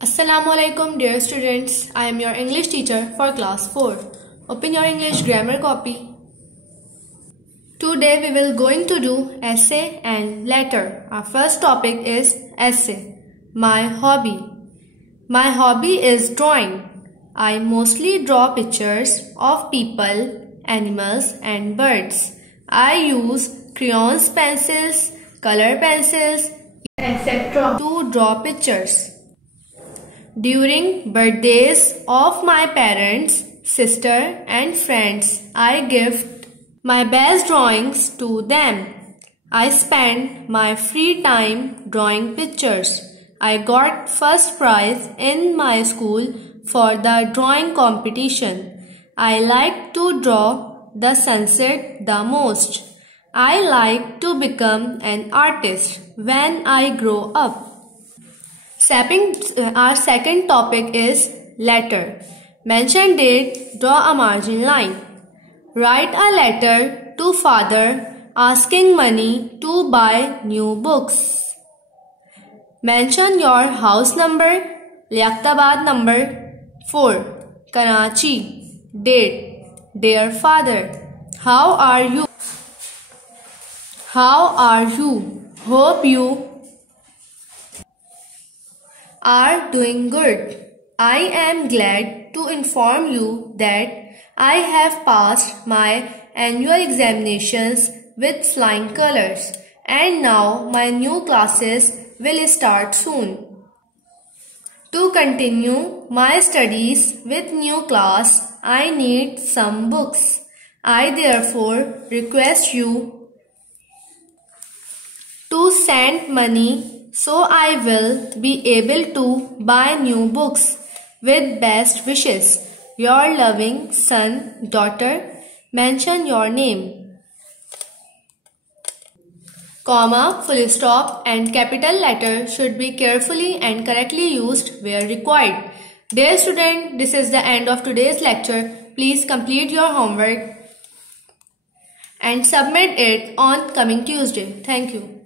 Assalamualaikum dear students, I am your English teacher for class 4. Open your English grammar copy. Today we will going to do essay and letter. Our first topic is essay. My hobby. My hobby is drawing. I mostly draw pictures of people, animals and birds. I use crayons, pencils, color pencils, etc. to draw pictures. During birthdays of my parents, sister and friends, I gift my best drawings to them. I spend my free time drawing pictures. I got first prize in my school for the drawing competition. I like to draw the sunset the most. I like to become an artist when I grow up. Our second topic is letter. Mention date, draw a margin line. Write a letter to father asking money to buy new books. Mention your house number, Liaquatabad number 4, Karachi. Date, dear father, how are you? How are you? Hope you are doing good. I am glad to inform you that I have passed my annual examinations with flying colors and now my new classes will start soon. To continue my studies with new class, I need some books. I therefore request you to send money so I will be able to buy new books. With best wishes, your loving son, daughter. Mention your name. Comma, full stop and capital letter should be carefully and correctly used where required. Dear student, this is the end of today's lecture. Please complete your homework and submit it on coming Tuesday. Thank you.